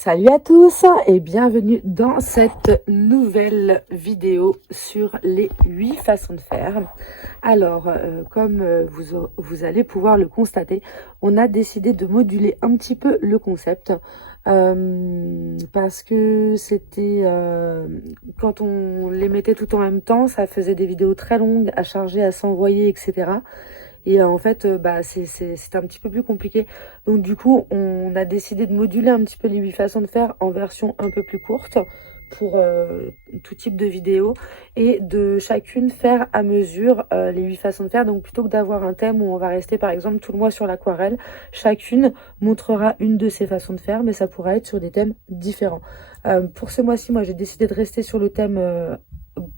Salut à tous et bienvenue dans cette nouvelle vidéo sur les 8 façons de faire. Alors, comme vous allez pouvoir le constater, on a décidé de moduler un petit peu le concept parce que c'était quand on les mettait tout en même temps, ça faisait des vidéos très longues à charger, à s'envoyer, etc. Et en fait, c'est un petit peu plus compliqué. Donc du coup, on a décidé de moduler un petit peu les 8 façons de faire en version un peu plus courte pour tout type de vidéo et de chacune faire à mesure les 8 façons de faire. Donc plutôt que d'avoir un thème où on va rester par exemple tout le mois sur l'aquarelle, chacune montrera une de ces façons de faire, mais ça pourra être sur des thèmes différents. Pour ce mois-ci, moi j'ai décidé de rester sur le thème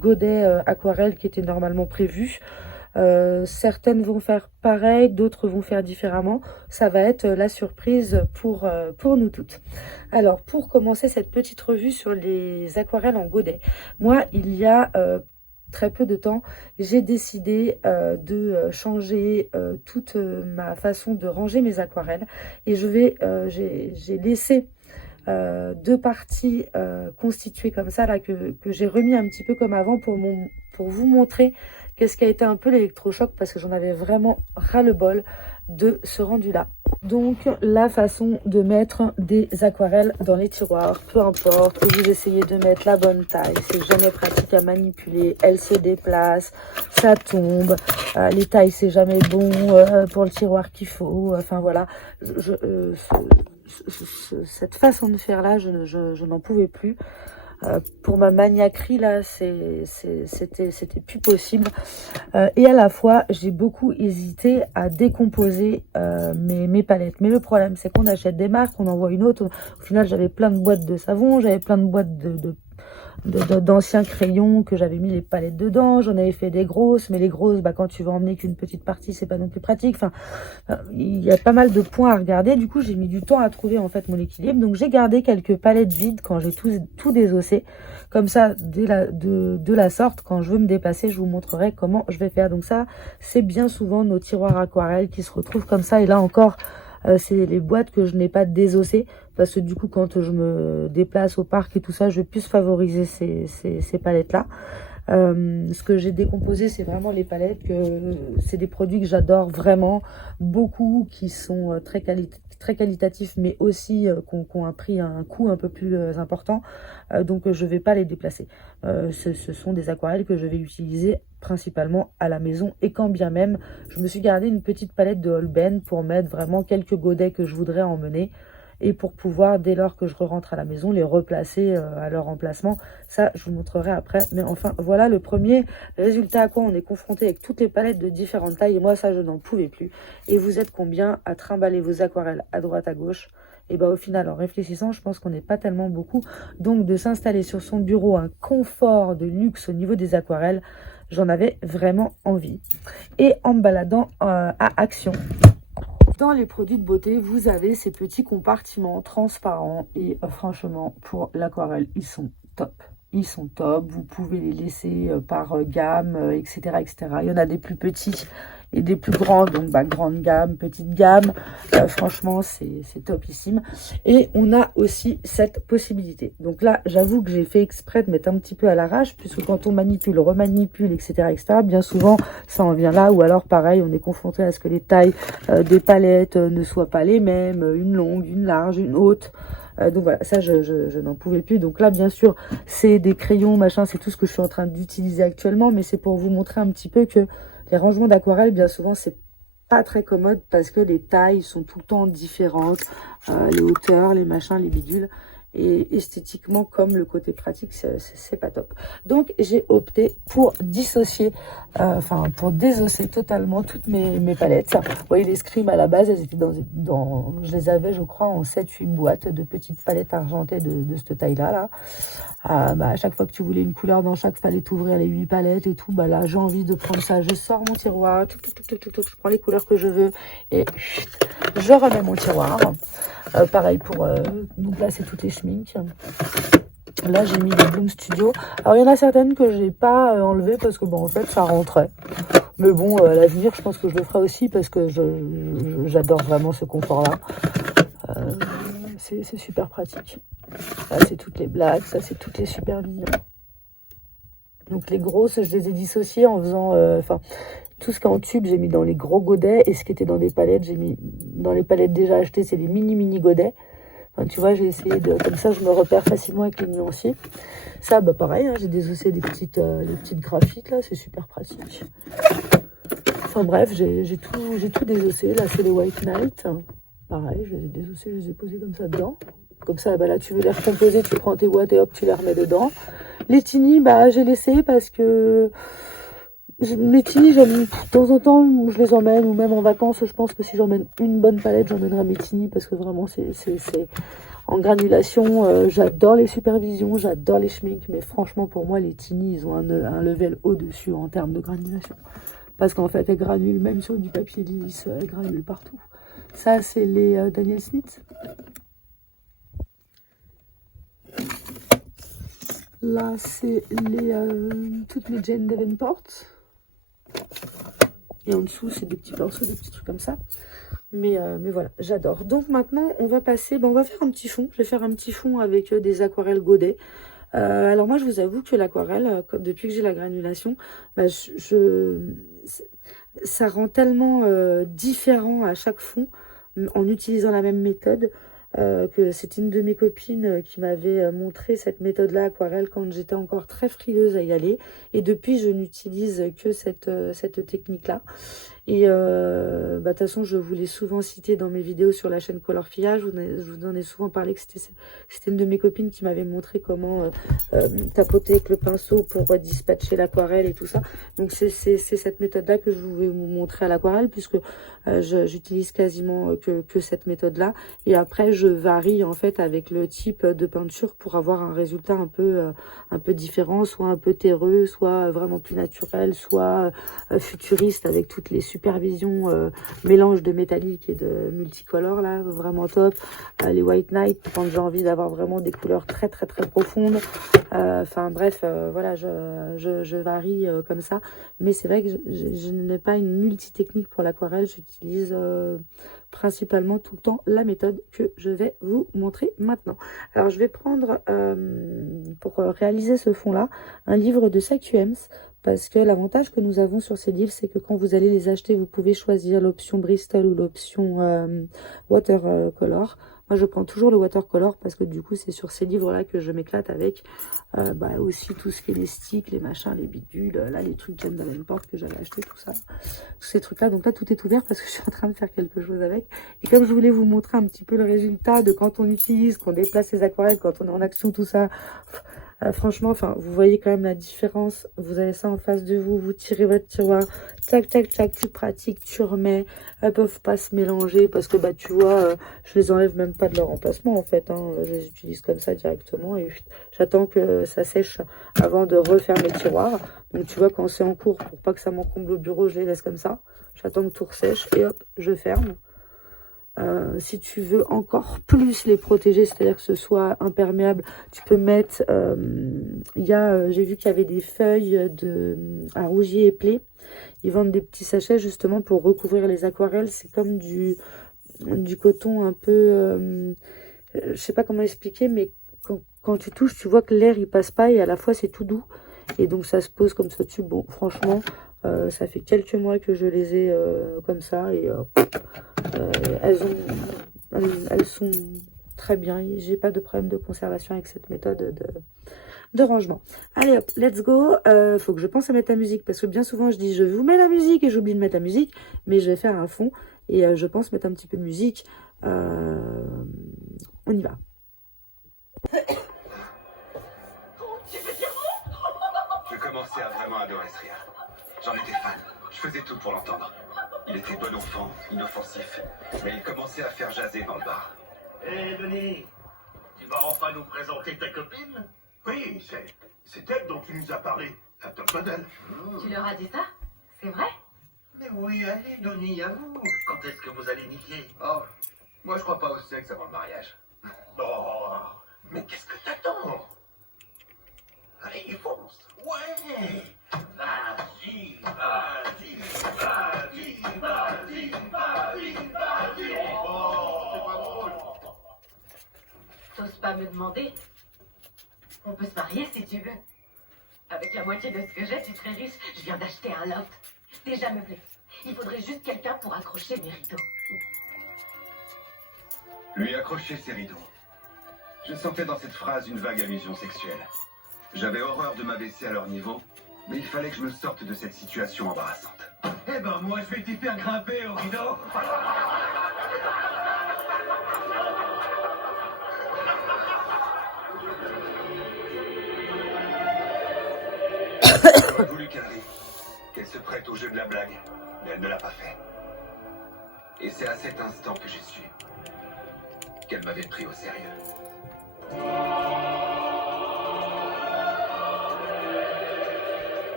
godet aquarelle qui était normalement prévu. Certaines vont faire pareil, d'autres vont faire différemment. Ça va être la surprise pour nous toutes. Alors, pour commencer cette petite revue sur les aquarelles en godet, moi, il y a très peu de temps, j'ai décidé de changer toute ma façon de ranger mes aquarelles. Et j'ai laissé deux parties constituées comme ça, là, que j'ai remis un petit peu comme avant pour vous montrer qu'est-ce qui a été un peu l'électrochoc parce que j'en avais vraiment ras-le-bol de ce rendu-là. Donc, la façon de mettre des aquarelles dans les tiroirs, peu importe, que vous essayez de mettre la bonne taille, c'est jamais pratique à manipuler, elles se déplacent, ça tombe, les tailles c'est jamais bon pour le tiroir qu'il faut, enfin voilà, cette façon de faire là, je n'en pouvais plus. Pour ma maniaquerie là, c'était plus possible. Et à la fois, j'ai beaucoup hésité à décomposer mes palettes. Mais le problème, c'est qu'on achète des marques, on envoie une autre. Au final, j'avais plein de boîtes de savon, j'avais plein de boîtes d'anciens crayons que j'avais mis les palettes dedans. J'en avais fait des grosses, mais les grosses, quand tu veux emmener qu'une petite partie, c'est pas non plus pratique. Enfin, il y a pas mal de points à regarder. Du coup, j'ai mis du temps à trouver en fait mon équilibre. Donc, j'ai gardé quelques palettes vides quand j'ai tout désossé. Comme ça, de la sorte, quand je veux me dépasser, je vous montrerai comment je vais faire. Donc ça, c'est bien souvent nos tiroirs aquarelles qui se retrouvent comme ça. Et là encore, c'est les boîtes que je n'ai pas désossées parce que du coup quand je me déplace au parc et tout ça, je vais plus favoriser ces palettes là. Ce que j'ai décomposé, c'est vraiment les palettes, c'est des produits que j'adore vraiment beaucoup, qui sont très qualitatifs, mais aussi qui ont un coût un peu plus important. Donc je vais pas les déplacer. Ce sont des aquarelles que je vais utiliser principalement à la maison, et quand bien même je me suis gardé une petite palette de Holbein pour mettre vraiment quelques godets que je voudrais emmener et pour pouvoir, dès lors que je rentre à la maison, les replacer à leur emplacement. Ça, je vous montrerai après. Mais enfin, voilà le premier résultat à quoi on est confronté avec toutes les palettes de différentes tailles. Et moi, ça, je n'en pouvais plus. Et vous êtes combien à trimballer vos aquarelles à droite, à gauche? Et au final, en réfléchissant, je pense qu'on n'est pas tellement beaucoup. Donc, de s'installer sur son bureau, un confort de luxe au niveau des aquarelles, j'en avais vraiment envie. Et en me baladant à Action, dans les produits de beauté, vous avez ces petits compartiments transparents et franchement, pour l'aquarelle, ils sont top. Ils sont top, vous pouvez les laisser par gamme, etc., etc. Il y en a des plus petits et des plus grands, donc grande gamme, petite gamme. Franchement, c'est topissime. Et on a aussi cette possibilité. Donc là, j'avoue que j'ai fait exprès de mettre un petit peu à l'arrache, puisque quand on manipule, remanipule, etc., etc., bien souvent, ça en vient là. Ou alors, pareil, on est confronté à ce que les tailles des palettes ne soient pas les mêmes, une longue, une large, une haute. Donc voilà, ça je n'en pouvais plus. Donc là, bien sûr, c'est des crayons, machin, c'est tout ce que je suis en train d'utiliser actuellement, mais c'est pour vous montrer un petit peu que les rangements d'aquarelle, bien souvent, c'est pas très commode parce que les tailles sont tout le temps différentes, les hauteurs, les machins, les bidules. Et esthétiquement, comme le côté pratique, c'est pas top. Donc, j'ai opté pour dissocier, pour désosser totalement toutes mes palettes. Vous voyez, les Scream, à la base, elles étaient je les avais, je crois, en 7-8 boîtes de petites palettes argentées de cette taille-là, là. À chaque fois que tu voulais une couleur dans chaque, fallait t'ouvrir les 8 palettes et tout. Là, j'ai envie de prendre ça. Je sors mon tiroir, je prends les couleurs que je veux et je remets mon tiroir. Pareil pour donc là, c'est toutes les schminks. Là, j'ai mis des Bloom Studio. Alors, il y en a certaines que j'ai pas enlevées parce que, en fait, ça rentrait. Mais bon, à l'avenir, je pense que je le ferai aussi parce que j'adore vraiment ce confort-là. c'est super pratique. Ça, c'est toutes les blagues, ça, c'est toutes les supervisions. Donc les grosses, je les ai dissociées en faisant... Enfin, tout ce qui est en tube, j'ai mis dans les gros godets. Et ce qui était dans des palettes, j'ai mis dans les palettes déjà achetées, c'est les mini godets. Enfin, tu vois, j'ai essayé de... Comme ça, je me repère facilement avec les nuanciers. Ça, bah pareil, hein, j'ai désossé les petites graphites, là. C'est super pratique. Enfin bref, j'ai tout désossé. Là, c'est les White Knight. Pareil, je les ai désossés, je les ai posés comme ça dedans. Comme ça, bah là, tu veux les recomposer, tu prends tes watts et hop, tu les remets dedans. Les Tiny, bah, j'ai laissé parce que les Tiny, j'aime de temps en temps, je les emmène, ou même en vacances, je pense que si j'emmène une bonne palette, j'emmènerai mes Tiny parce que vraiment, c'est en granulation. J'adore les supervisions, j'adore les schminks, mais franchement, pour moi, les Tiny, ils ont un level au-dessus en termes de granulation. Parce qu'en fait, elles granulent même sur du papier lisse, elles granulent partout. Ça, c'est les Daniel Smith. Là, c'est toutes mes Jane Davenport. Et en dessous, c'est des petits pinceaux, des petits trucs comme ça. Mais voilà, j'adore. Donc maintenant, on va passer... on va faire un petit fond. Je vais faire un petit fond avec des aquarelles Godet. Alors moi, je vous avoue que l'aquarelle, depuis que j'ai la granulation, bah, ça rend tellement différent à chaque fond en utilisant la même méthode. Que c'est une de mes copines qui m'avait montré cette méthode-là aquarelle quand j'étais encore très frileuse à y aller. Et depuis, je n'utilise que cette technique-là. Et de toute façon, je vous l'ai souvent cité dans mes vidéos sur la chaîne Colorfia. Je vous en ai souvent parlé que c'était une de mes copines qui m'avait montré comment tapoter avec le pinceau pour dispatcher l'aquarelle et tout ça. Donc c'est cette méthode-là que je vais vous montrer à l'aquarelle, puisque j'utilise quasiment que cette méthode-là. Et après, je varie en fait avec le type de peinture pour avoir un résultat un peu différent, soit un peu terreux, soit vraiment plus naturel, soit futuriste avec toutes les supervisions mélange de métallique et de multicolore là, vraiment top. Les White Knight quand j'ai envie d'avoir vraiment des couleurs très très très profondes. Enfin bref, voilà, je varie comme ça. Mais c'est vrai que je n'ai pas une multi-technique pour l'aquarelle. J'utilise principalement tout le temps la méthode que je vais vous montrer maintenant. Alors je vais prendre pour réaliser ce fond là un livre de SAQEMS, parce que l'avantage que nous avons sur ces livres, c'est que quand vous allez les acheter, vous pouvez choisir l'option Bristol ou l'option Watercolor. Moi, je prends toujours le watercolor parce que du coup, c'est sur ces livres-là que je m'éclate avec aussi tout ce qui est les sticks, les machins, les bidules, là, les trucs Jane Davenport que j'avais acheté, tout ça, tous ces trucs-là. Donc là, tout est ouvert parce que je suis en train de faire quelque chose avec. Et comme je voulais vous montrer un petit peu le résultat de quand on utilise, qu'on déplace les aquarelles, quand on est en action, tout ça... franchement, enfin, vous voyez quand même la différence. Vous avez ça en face de vous, vous tirez votre tiroir, tac, tac, tac, tu pratiques, tu remets. Elles peuvent pas se mélanger parce que, bah, tu vois, je les enlève même pas de leur emplacement, en fait. Hein. Je les utilise comme ça directement et j'attends que ça sèche avant de refaire mes tiroirs. Donc, tu vois, quand c'est en cours, pour pas que ça m'encombre au bureau, je les laisse comme ça. J'attends que tout ressèche et hop, je ferme. Si tu veux encore plus les protéger, c'est-à-dire que ce soit imperméable, tu peux mettre, j'ai vu qu'il y avait des feuilles à rougier éplé. Ils vendent des petits sachets justement pour recouvrir les aquarelles. C'est comme du coton un peu, je sais pas comment expliquer, mais quand tu touches, tu vois que l'air il passe pas et à la fois c'est tout doux. Et donc ça se pose comme ça dessus. Bon, franchement, ça fait quelques mois que je les ai comme ça et elles sont très bien. J'ai pas de problème de conservation avec cette méthode de rangement. Allez hop, let's go. Faut que je pense à mettre la musique parce que bien souvent je dis je vous mets la musique et j'oublie de mettre la musique, mais je vais faire un fond et je pense mettre un petit peu de musique. On y va. Je commençais à vraiment adorer ce rire. J'en étais fan. Je faisais tout pour l'entendre. Il était bon enfant, inoffensif, mais il commençait à faire jaser dans le bar. Hé, Denis, tu vas enfin nous présenter ta copine? Oui, c'est elle dont tu nous as parlé, la top model. Tu leur as dit ça? C'est vrai? Mais oui, allez, Denis, à vous. Quand est-ce que vous allez niquer? Oh, moi je crois pas au sexe avant le mariage. Oh, Mais qu'est-ce que t'attends? Allez, fonce. Ouais. vas-y, vas-y, vas-y, vas-y, vas-y, vas-y. Oh, c'est pas drôle. pas me demander. On peut se marier si tu veux. Avec la moitié de ce que j'ai, tu serais riche. Je viens d'acheter un loft. Déjà meublé. Il faudrait juste quelqu'un pour accrocher mes rideaux. Lui accrocher ses rideaux. Je sentais dans cette phrase une vague allusion sexuelle. J'avais horreur de m'abaisser à leur niveau, mais il fallait que je me sorte de cette situation embarrassante. Eh ben, moi, je vais t'y faire grimper au rideau. J'aurais voulu qu'elle arrive, qu'elle se prête au jeu de la blague, mais elle ne l'a pas fait. Et c'est à cet instant que j'ai su qu'elle m'avait pris au sérieux.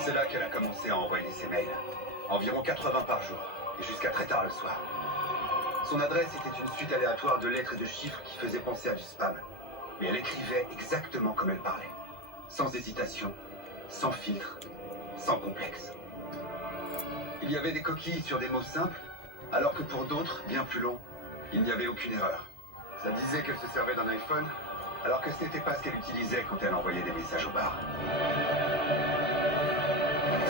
C'est là qu'elle a commencé à envoyer ses mails. Environ 80 par jour, et jusqu'à très tard le soir. Son adresse était une suite aléatoire de lettres et de chiffres qui faisaient penser à du spam. Mais elle écrivait exactement comme elle parlait. Sans hésitation, sans filtre, sans complexe. Il y avait des coquilles sur des mots simples, alors que pour d'autres, bien plus longs, il n'y avait aucune erreur. Ça disait qu'elle se servait d'un iPhone, alors que ce n'était pas ce qu'elle utilisait quand elle envoyait des messages au bar.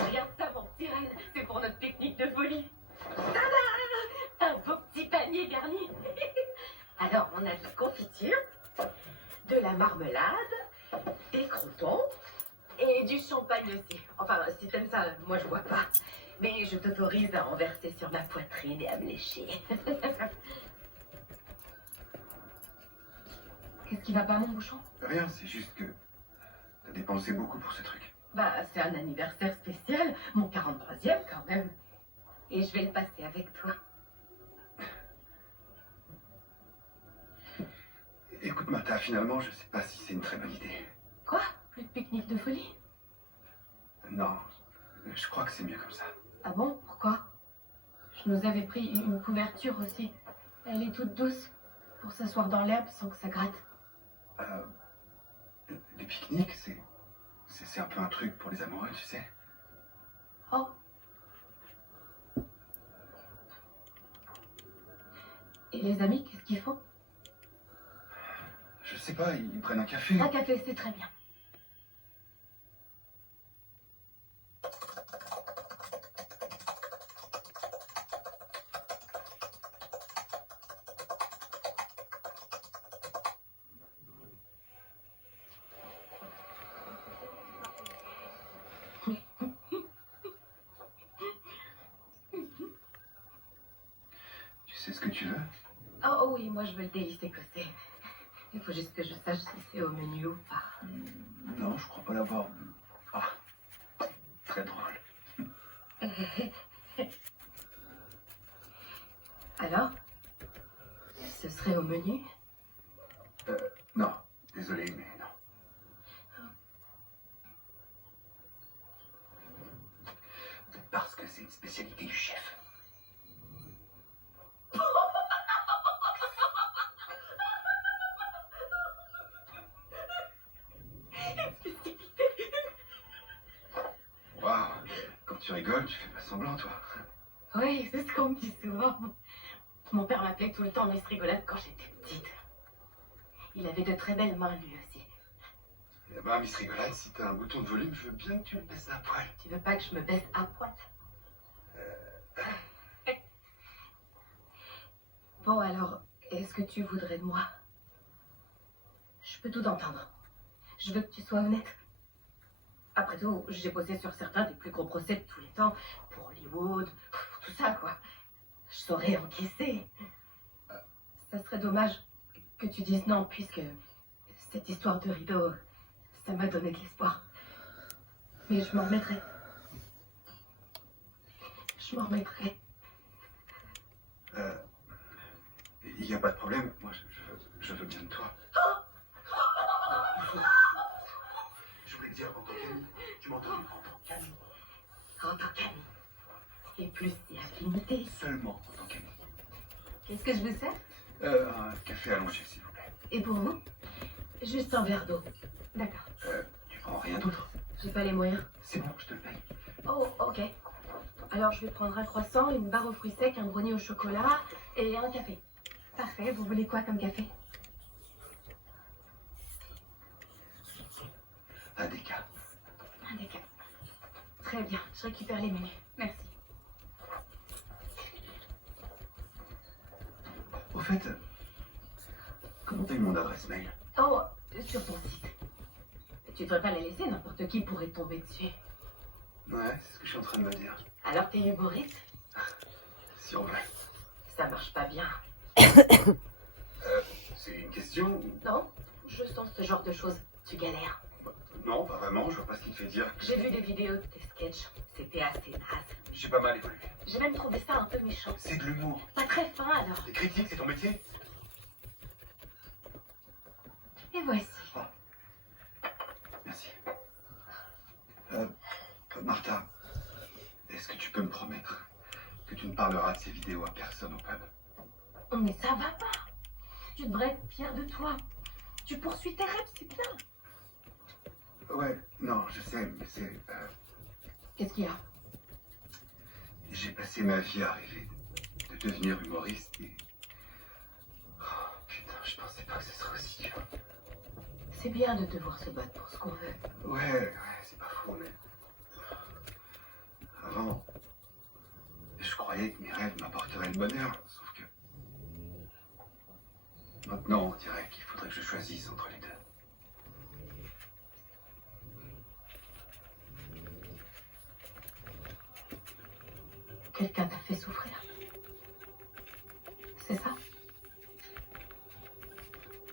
Regarde ça, mon petit reine. C'est pour notre pique-nique de folie. Tada! Un beau petit panier garni. Alors, on a de la confiture, de la marmelade, des croûtons et du champagne aussi. Enfin, si t'aimes ça, moi je bois pas. Mais je t'autorise à en verser sur ma poitrine et à me lécher. Qu'est-ce qui va pas, mon bouchon? Rien, c'est juste que t'as dépensé beaucoup pour ce truc. Bah, c'est un anniversaire spécial, mon 43e quand même. Et je vais le passer avec toi. Écoute, Martha, finalement, je sais pas si c'est une très bonne idée. Quoi? Plus de pique-nique de folie? Non, je crois que c'est mieux comme ça. Ah bon? Pourquoi? Je nous avais pris une couverture aussi. Elle est toute douce, pour s'asseoir dans l'herbe sans que ça gratte. Les pique-niques, c'est un peu un truc pour les amoureux, tu sais. Oh. Et les amis, qu'est-ce qu'ils font? Je sais pas, ils prennent un café. Un café, c'est très bien. Tu sais ce que tu veux? Oh oui, moi je veux le délice écossais. Il faut juste que je sache si c'est au menu ou pas. Non, je crois pas l'avoir vu. Ah, très drôle. Alors? Ce serait au menu? Non, désolé, mais non. Parce que c'est une spécialité du chef. Waouh, quand tu rigoles, tu fais pas semblant, toi. Oui, c'est ce qu'on me dit souvent. Mon père m'appelait tout le temps Miss Rigolade quand j'étais petite. Il avait de très belles mains, lui aussi. Eh ben, Miss Rigolade, si t'as un bouton de volume, je veux bien que tu me baisses à poil. Tu veux pas que je me baisse à poil? Bon, alors, est-ce que tu voudrais de moi? Je peux tout entendre. Je veux que tu sois honnête. Après tout, j'ai bossé sur certains des plus gros procès de tous les temps. Pour Hollywood, tout ça, quoi. Je saurais encaisser. Ça serait dommage que tu dises non, puisque cette histoire de rideau, ça m'a donné de l'espoir. Mais je m'en remettrai. Je m'en remettrai. Il n'y a pas de problème, moi je veux bien de toi. Je voulais te dire en tant qu'ami, tu m'entends? En tant qu'ami. En tant qu'ami. Et plus si affinité. Seulement en tant qu'ami. Qu'est-ce que je vous sers? Un café allongé, s'il vous plaît. Et pour vous? Juste un verre d'eau. D'accord. Tu prends rien d'autre? J'ai pas les moyens. C'est bon, je te le paye. Oh, ok. Alors je vais prendre un croissant, une barre aux fruits secs, un brownie au chocolat et un café. Parfait, vous voulez quoi comme café? Un déca. Un déca. Très bien, je récupère les menus. Merci. Au fait, comment t'as eu mon adresse mail? Oh, sur ton site. Tu devrais pas la laisser, n'importe qui pourrait tomber dessus. Ouais, c'est ce que je suis en train de me dire. Alors t'es humoriste? Si on veut. Ça marche pas bien. C'est une question? Non, je sens ce genre de choses. Tu galères. Non, pas vraiment, je vois pas ce qui te fait dire. J'ai vu des vidéos de tes sketchs. C'était assez naze. J'ai pas mal évolué. J'ai même trouvé ça un peu méchant. C'est de l'humour. Pas très fin alors. Les critiques, c'est ton métier? Et voici. Merci. Martha, est-ce que tu peux me promettre que tu ne parleras de ces vidéos à personne au pub? Mais ça va pas. Tu devrais être fier de toi. Tu poursuis tes rêves, c'est bien. Ouais, non, je sais, mais c'est... Qu'est-ce qu'il y a? J'ai passé ma vie à rêver de devenir humoriste et... Oh, putain, je pensais pas que ce serait aussi dur. C'est bien de devoir se battre pour ce qu'on veut. Ouais, c'est pas faux, mais... Avant, je croyais que mes rêves m'apporteraient le bonheur, sauf que... Maintenant, on dirait qu'il faudrait que je choisisse entre les deux. Quelqu'un t'a fait souffrir. C'est ça?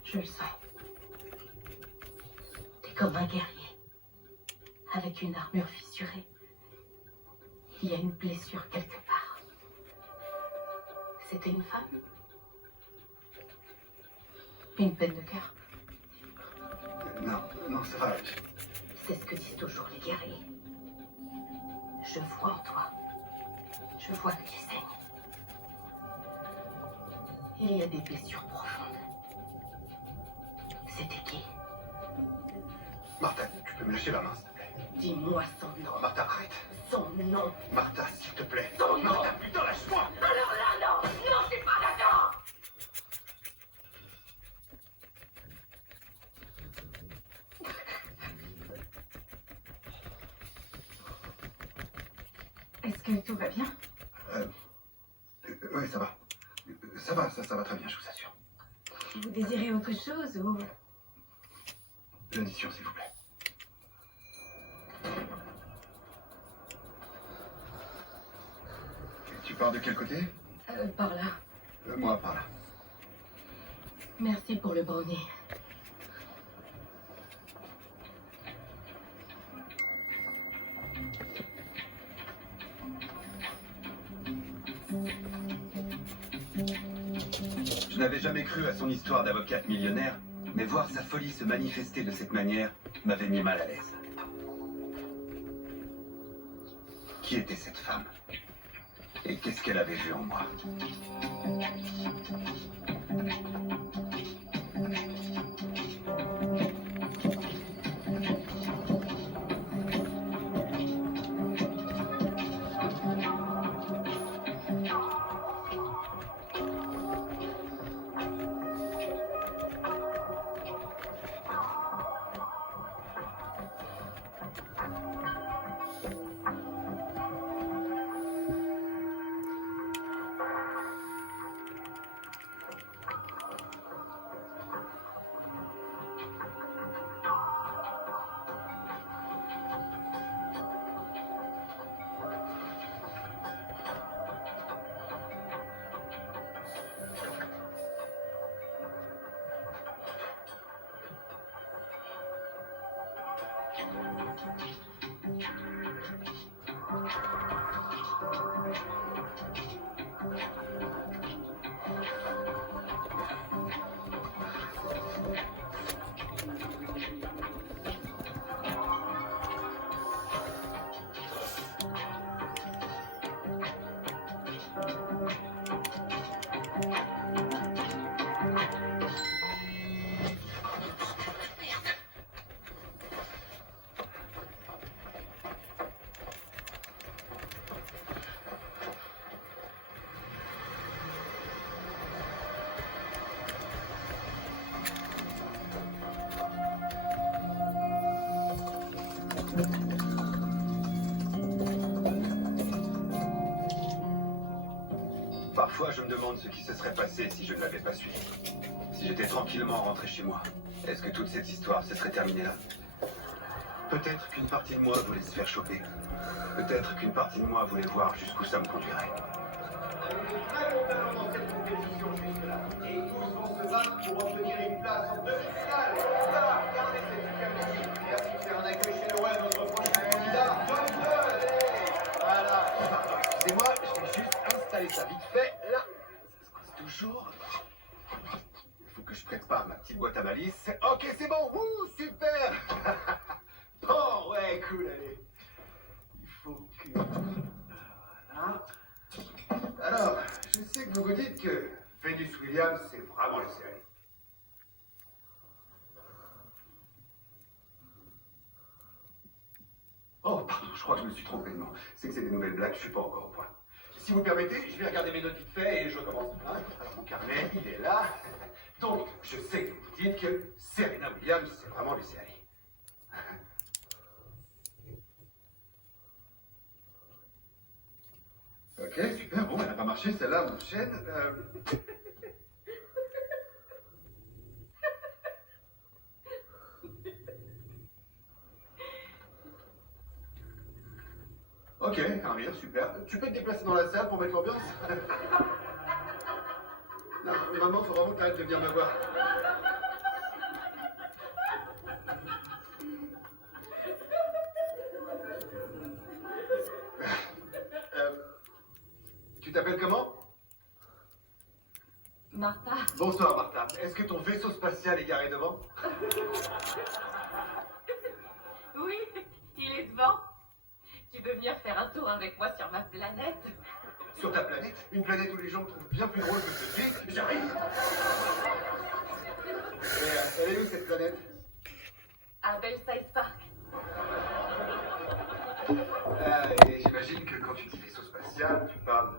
Je le sens. T'es comme un guerrier, avec une armure fissurée. Il y a une blessure quelque part. C'était une femme? Une peine de cœur? Non, ça va. C'est ce que disent toujours les guerriers. Je vois en toi. Je vois que tu saignes. Il y a des blessures profondes. C'était qui? Martha, tu peux me lâcher la main, s'il te plaît? Dis-moi son nom. Martha, arrête. Son nom. Martha, s'il te plaît. Son nom. Martha, putain, lâche-moi. Alors là, non. Non, c'est pas d'accord. Est-ce que tout va bien? Oui, ça va. Ça va très bien, je vous assure. Vous désirez autre chose ou... L'addition, s'il vous plaît. Tu pars de quel côté? Par là. Moi, par là. Merci pour le brownie. Je n'avais jamais cru à son histoire d'avocate millionnaire, mais voir sa folie se manifester de cette manière m'avait mis mal à l'aise. Qui était cette femme? Et qu'est-ce qu'elle avait vu en moi? Parfois, je me demande ce qui se serait passé si je ne l'avais pas suivi. Si j'étais tranquillement rentré chez moi, est-ce que toute cette histoire se serait terminée là? Peut-être qu'une partie de moi voulait se faire choper. Peut-être qu'une partie de moi voulait voir jusqu'où ça me conduirait. Très longtemps dans cette compétition jusque-là. Et tous vont se battre pour obtenir une place en demi-finale. Voilà, regardez cette super musique. Merci de faire un accueil chez Noël, notre prochain candidat. Voilà. Pardon, excusez-moi, je vais juste installer ça vite fait. Là, ça se passe toujours. Il faut que je prépare ma petite boîte à malice. Ok, c'est bon. Ouh, super. Bon, ouais, cool, allez. Il faut que... Voilà. Alors, je sais que vous vous dites que Venus Williams, c'est vraiment une série. Oh, pardon, je crois que je me suis trompé de nom. C'est que c'est des nouvelles blagues, je suis pas encore au point. Si vous permettez, je vais regarder mes notes vite fait et je recommence. Hein, alors, mon carnet, il est là. Donc, je sais que vous vous dites que Serena Williams, c'est vraiment une série. Ok, super, bon, elle n'a pas marché, celle-là, on enchaîne. Ok, un rire, super. Tu peux te déplacer dans la salle pour mettre l'ambiance? Non, maman, faut vraiment que t'arrêtes de venir me voir. Tu t'appelles comment? Martha, Bonsoir, Martha. Est-ce que ton vaisseau spatial est garé devant? oui, il est devant. Tu veux venir faire un tour avec moi sur ma planète? Sur ta planète? Une planète où les gens me trouvent bien plus drôle que ceci? J'arrive! Elle est où, cette planète? À Bellside Park. Et j'imagine que quand tu dis vaisseau spatial, tu parles